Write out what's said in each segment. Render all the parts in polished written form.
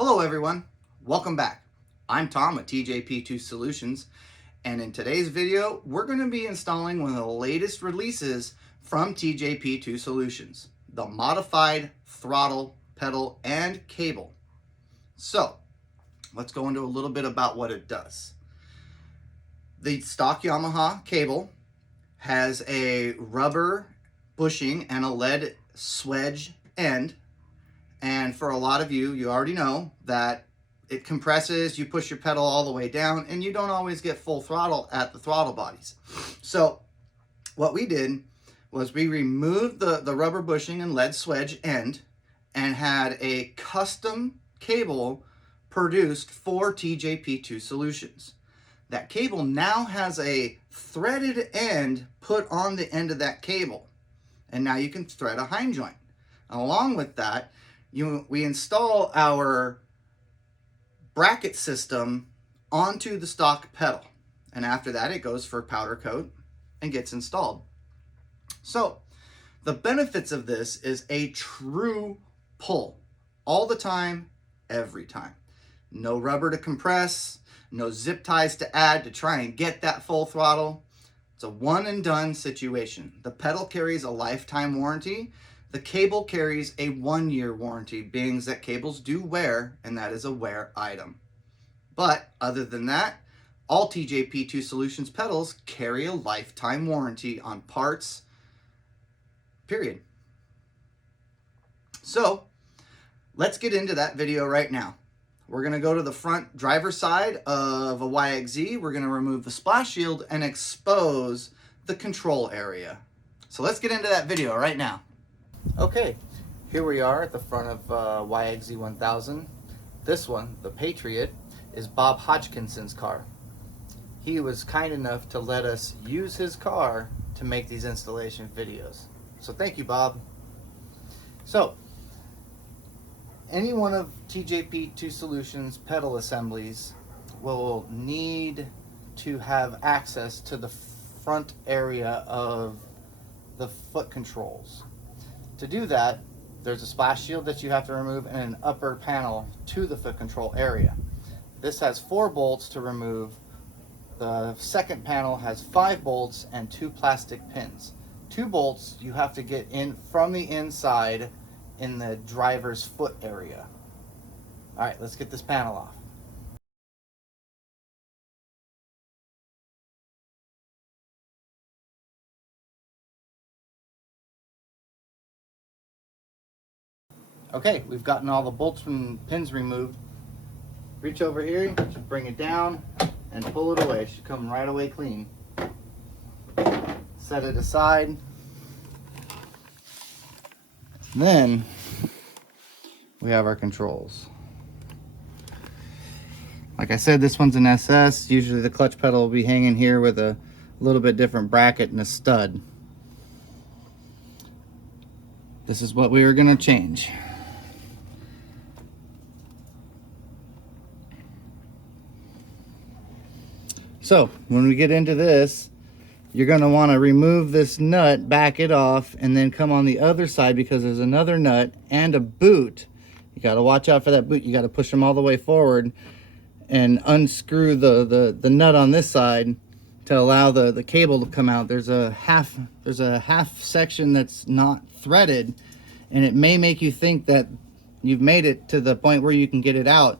Hello everyone, welcome back. I'm Tom with TJPtoo Solutions, and in today's video we're going to be installing one of the latest releases from TJPtoo Solutions, the modified throttle, pedal, and cable. So let's go into a little bit about what it does. The stock Yamaha cable has a rubber bushing and a lead swedge end. And for a lot of you, you already know that it compresses, you push your pedal all the way down, and you don't always get full throttle at the throttle bodies. So what we did was we removed the rubber bushing and lead swedge end and had a custom cable produced for TJPtoo Solutions. That cable now has a threaded end put on the end of that cable, and now you can thread a hind joint. Along with that, we install our bracket system onto the stock pedal, and after that it goes for powder coat and gets installed. So the benefits of this is a true pull all the time, every time. No rubber to compress, no zip ties to add to try and get that full throttle. It's a one and done situation. The pedal carries a lifetime warranty. The cable carries a 1-year warranty, being that cables do wear, and that is a wear item. But other than that, all TJPtoo Solutions pedals carry a lifetime warranty on parts, period. So let's get into that video right now. We're going to go to the front driver's side of a YXZ. We're going to remove the splash shield and expose the control area. So let's get into that video right now. Okay, here we are at the front of YXZ1000. This one, the Patriot, is Bob Hodgkinson's car. He was kind enough to let us use his car to make these installation videos. So thank you, Bob. So, any one of TJPtoo Solutions pedal assemblies will need to have access to the front area of the foot controls. To do that, there's a splash shield that you have to remove and an upper panel to the foot control area. This has 4 bolts to remove. The second panel has 5 bolts and 2 plastic pins. 2 bolts you have to get in from the inside in the driver's foot area. All right, let's get this panel off. Okay, we've gotten all the bolts and pins removed. Reach over here, just bring it down and pull it away. It should come right away clean. Set it aside. Then we have our controls. Like I said, this one's an SS. Usually the clutch pedal will be hanging here with a little bit different bracket and a stud. This is what we were going to change. So when we get into this, you're going to want to remove this nut, back it off, and then come on the other side because there's another nut and a boot. You got to watch out for that boot. You got to push them all the way forward and unscrew the nut on this side to allow the cable to come out. There's a half section that's not threaded, and it may make you think that you've made it to the point where you can get it out,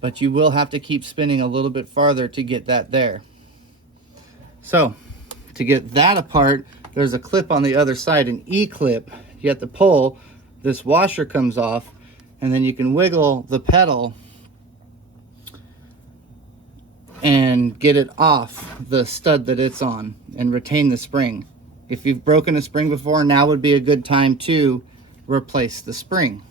but you will have to keep spinning a little bit farther to get that there. So to get that apart, there's a clip on the other side, an E-clip. You have to pull, this washer comes off, and then you can wiggle the pedal and get it off the stud that it's on and retain the spring. If you've broken a spring before, now would be a good time to replace the spring.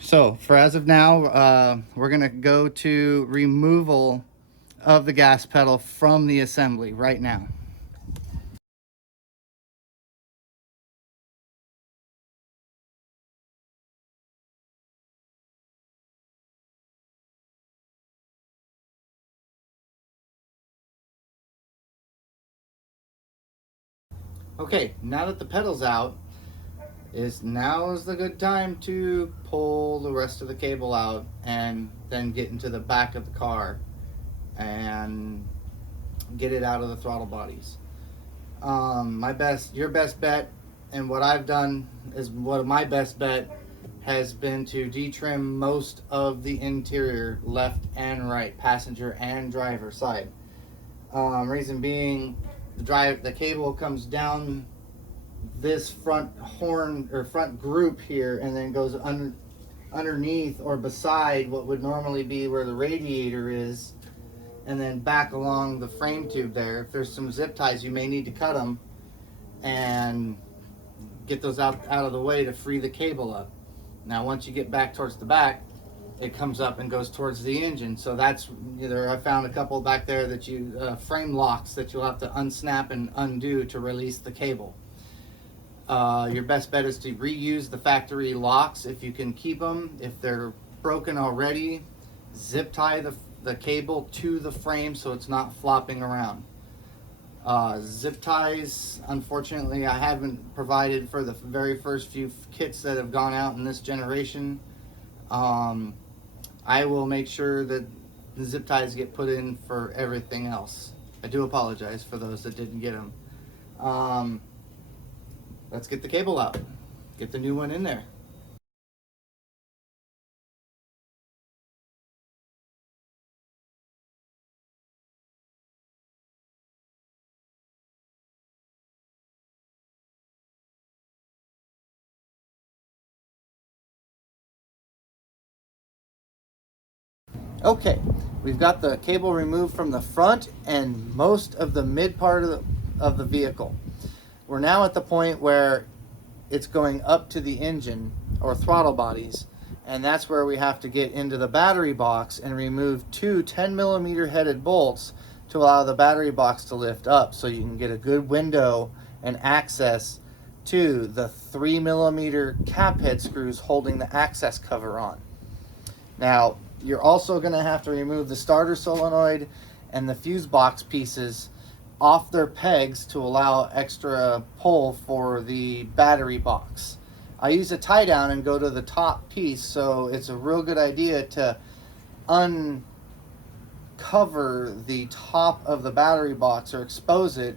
So for as of now, we're gonna go to removal of the gas pedal from the assembly right now. Okay, now that the pedal's out, now is the good time to pull the rest of the cable out and then get into the back of the car and get it out of the throttle bodies. Your best bet, and what I've done is my best bet has been to detrim most of the interior, left and right, passenger and driver side. Reason being, the cable comes down this front horn or front group here and then goes underneath or beside what would normally be where the radiator is, and then back along the frame tube there. If there's some zip ties, you may need to cut them and get those out of the way to free the cable up. Now once you get back towards the back, it comes up and goes towards the engine. So that's either, I found a couple back there that you frame locks that you'll have to unsnap and undo to release the cable. Your best bet is to reuse the factory locks if you can keep them. If they're broken already, zip tie the cable to the frame so it's not flopping around. Zip ties, unfortunately, I haven't provided for the very first few kits that have gone out in this generation. I will make sure that the zip ties get put in for everything else. I do apologize for those that didn't get them. Let's get the cable out. Get the new one in there. Okay, we've got the cable removed from the front and most of the mid part of the vehicle. We're now at the point where it's going up to the engine or throttle bodies, and that's where we have to get into the battery box and remove two 10mm headed bolts to allow the battery box to lift up so you can get a good window and access to the 3mm cap head screws holding the access cover on. Now, you're also going to have to remove the starter solenoid and the fuse box pieces off their pegs to allow extra pull for the battery box. I use a tie down and go to the top piece, so it's a real good idea to uncover the top of the battery box or expose it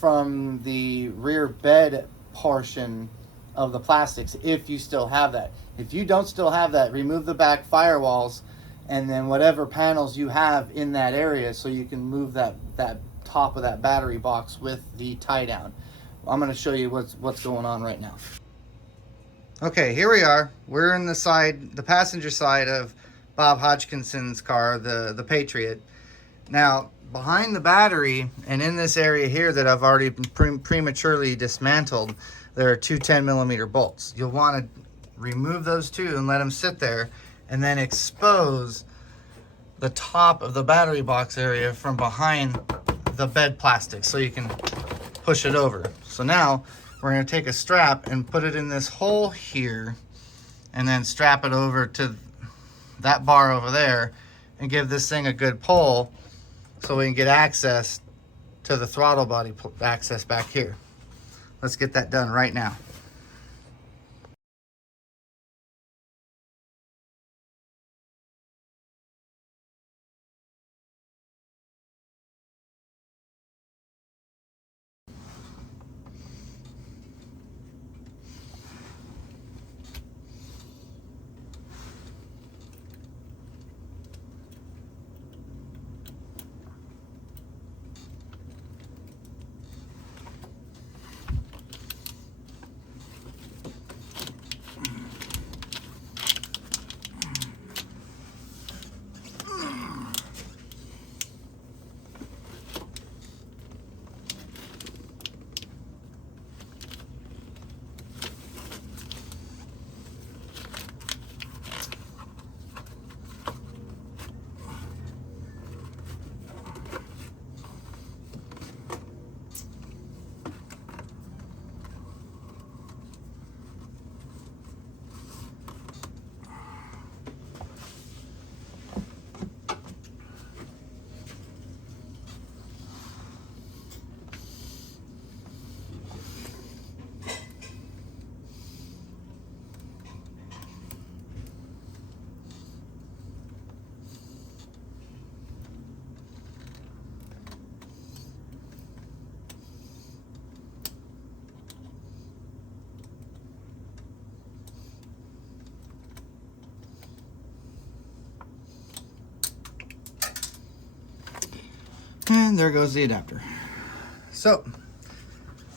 from the rear bed portion of the plastics if you still have that. If you don't still have that, remove the back firewalls and then whatever panels you have in that area so you can move that top of that battery box with the tie down. I'm going to show you what's going on right now. Okay, here we are. We're in the passenger side of Bob Hodgkinson's car, the Patriot. Now, behind the battery and in this area here that I've already prematurely dismantled, there are two 10mm bolts. You'll want to remove those two and let them sit there, and then expose the top of the battery box area from behind the bed plastic so you can push it over. So now we're going to take a strap and put it in this hole here and then strap it over to that bar over there and give this thing a good pull so we can get access to the throttle body access back here. Let's get that done right now. And there goes the adapter. So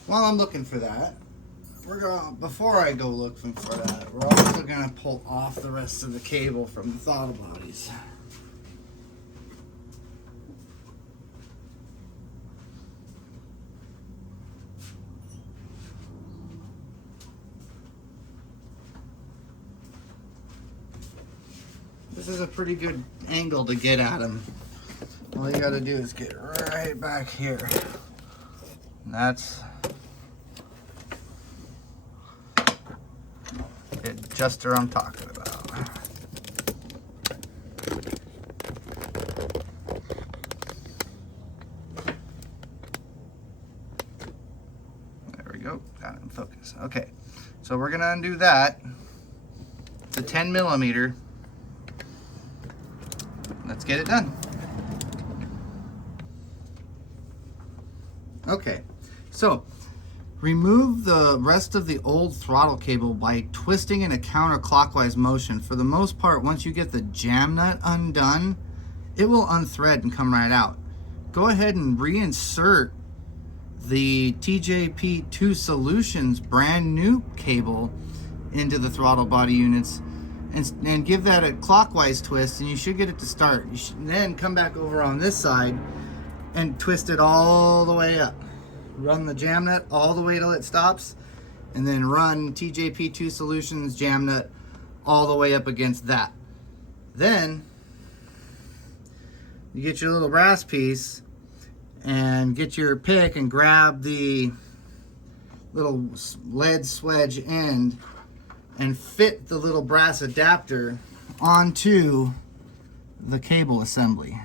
while I'm looking for that, before I go looking for that, we're also gonna pull off the rest of the cable from the throttle bodies. This is a pretty good angle to get at them. All you gotta do is get right back here. And that's the adjuster I'm talking about. There we go, got it in focus. Okay, so we're gonna undo that. It's a 10 millimeter. Let's get it done. Okay, so remove the rest of the old throttle cable by twisting in a counterclockwise motion. For the most part, once you get the jam nut undone, it will unthread and come right out. Go ahead and reinsert the TJPtoo Solutions brand new cable into the throttle body units and give that a clockwise twist, and you should get it to start. You should then come back over on this side and twist it all the way up. Run the jam nut all the way till it stops, and then run TJPtoo Solutions jam nut all the way up against that. Then you get your little brass piece and get your pick and grab the little lead swedge end and fit the little brass adapter onto the cable assembly.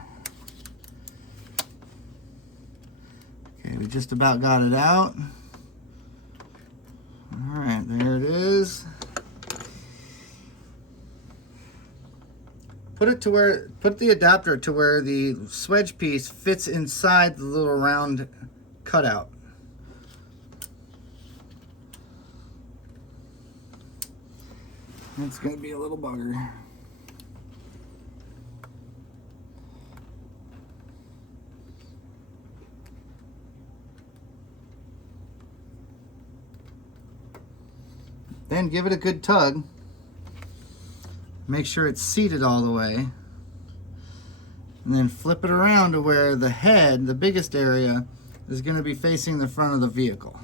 Okay, we just about got it out. All right, there it is. Put the adapter to where the swedge piece fits inside the little round cutout. It's going to be a little bugger. Then give it a good tug. Make sure it's seated all the way. And then flip it around to where the head, the biggest area, is going to be facing the front of the vehicle.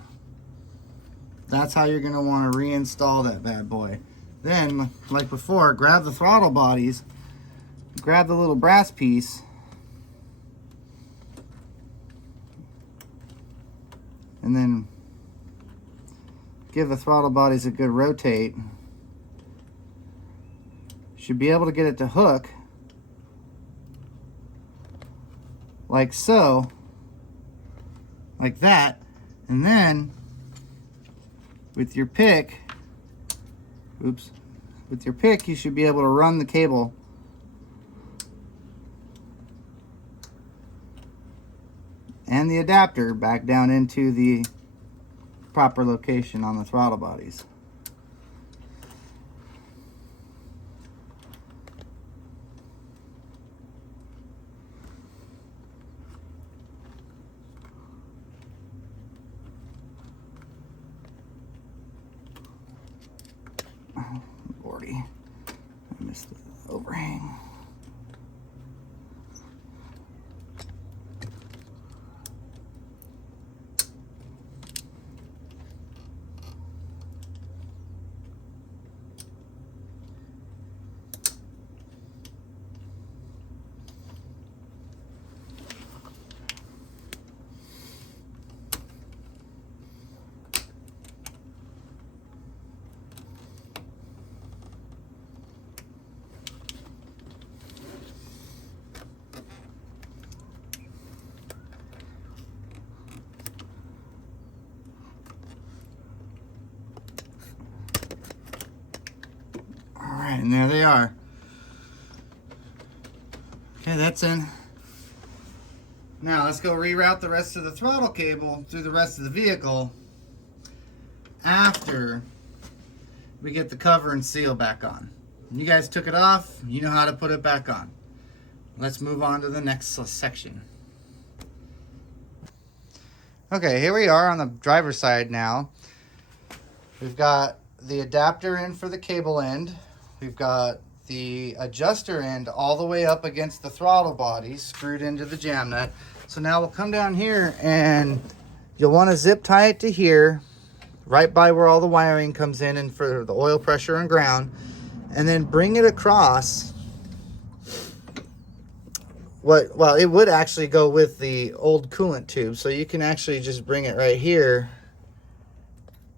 That's how you're going to want to reinstall that bad boy. Then, like before, grab the throttle bodies, grab the little brass piece, and then give the throttle bodies a good rotate. Should be able to get it to hook like so, like that, and then with your pick, with your pick, you should be able to run the cable and the adapter back down into the proper location on the throttle bodies. Oh, Lordy, I missed the overhang. And there they are. Okay, that's in. Now let's go reroute the rest of the throttle cable through the rest of the vehicle after we get the cover and seal back on. You guys took it off, you know how to put it back on. Let's move on to the next section. Okay, here we are on the driver's side now. We've got the adapter in for the cable end. We've got the adjuster end all the way up against the throttle body screwed into the jam nut. So now we'll come down here and you'll want to zip tie it to here, right by where all the wiring comes in and for the oil pressure and ground, and then bring it across. Well, it would actually go with the old coolant tube, so you can actually just bring it right here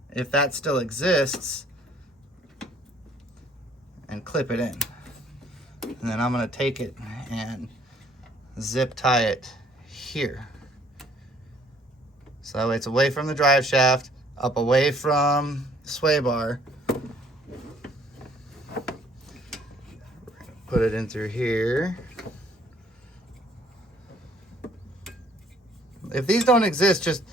if that still exists and clip it in. And then I'm going to take it and zip tie it here. So that way it's away from the drive shaft, up away from the sway bar. Put it in through here. If these don't exist, just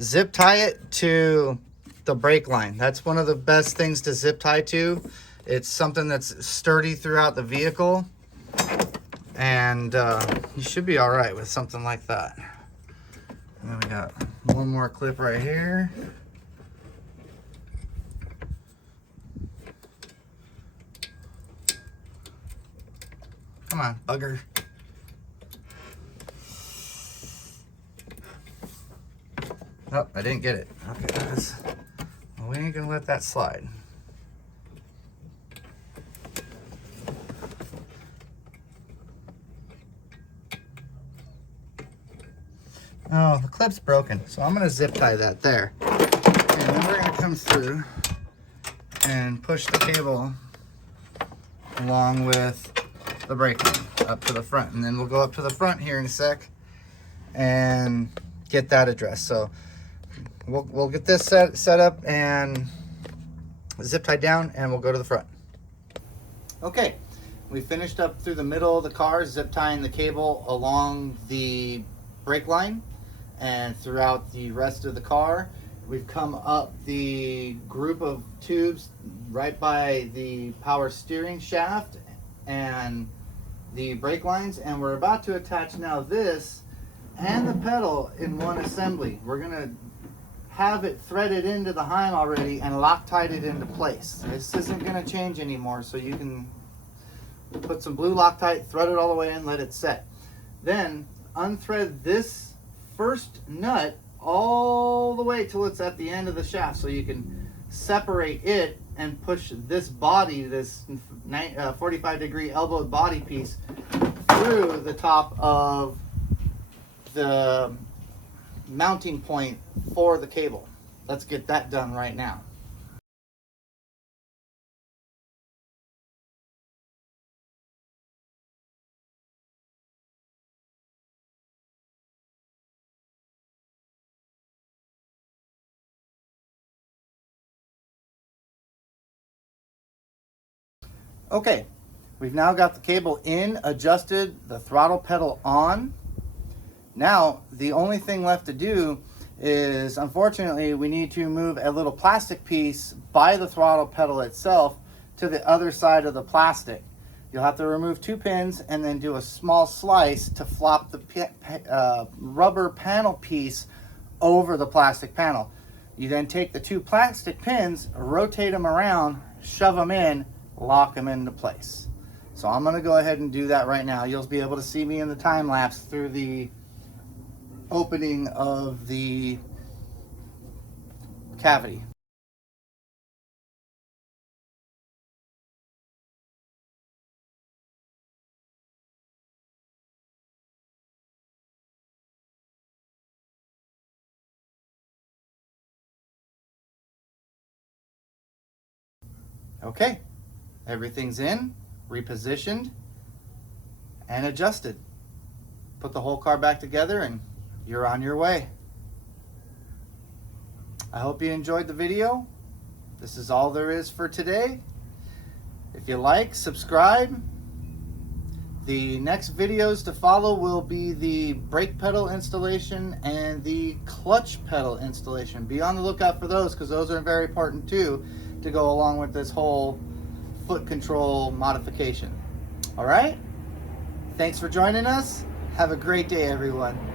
zip tie it to the brake line. That's one of the best things to zip tie to. It's something that's sturdy throughout the vehicle, and you should be all right with something like that. And then we got one more clip right here. Come on, bugger. Oh, I didn't get it. Okay, well, we ain't gonna let that slide. Oh, the clip's broken, so I'm gonna zip tie that there. And then we're gonna come through and push the cable along with the brake line up to the front. And then we'll go up to the front here in a sec and get that addressed. So we'll get this set up and zip tied down, and we'll go to the front. Okay, we finished up through the middle of the car, zip tying the cable along the brake line and throughout the rest of the car. We've come up the group of tubes right by the power steering shaft and the brake lines, and we're about to attach now this and the pedal in one assembly. We're gonna have it threaded into the Heim already and Loctite it into place. This isn't gonna change anymore, so you can put some blue Loctite, thread it all the way in, let it set. Then unthread this first nut all the way till it's at the end of the shaft, so you can separate it and push this body, this 45-degree elbowed body piece through the top of the mounting point for the cable. Let's get that done right now. Okay, we've now got the cable in, adjusted, the throttle pedal on. Now, the only thing left to do is, unfortunately, we need to move a little plastic piece by the throttle pedal itself to the other side of the plastic. You'll have to remove 2 pins and then do a small slice to flop the rubber panel piece over the plastic panel. You then take the 2 plastic pins, rotate them around, shove them in, lock them into place. So I'm going to go ahead and do that right now. You'll be able to see me in the time lapse through the opening of the cavity. Okay, everything's in, repositioned, and adjusted. Put the whole car back together and you're on your way. I hope you enjoyed the video. This is all there is for today. If you like, subscribe. The next videos to follow will be the brake pedal installation and the clutch pedal installation. Be on the lookout for those, because those are very important too, to go along with this whole foot control modification. All right? Thanks for joining us. Have a great day, everyone.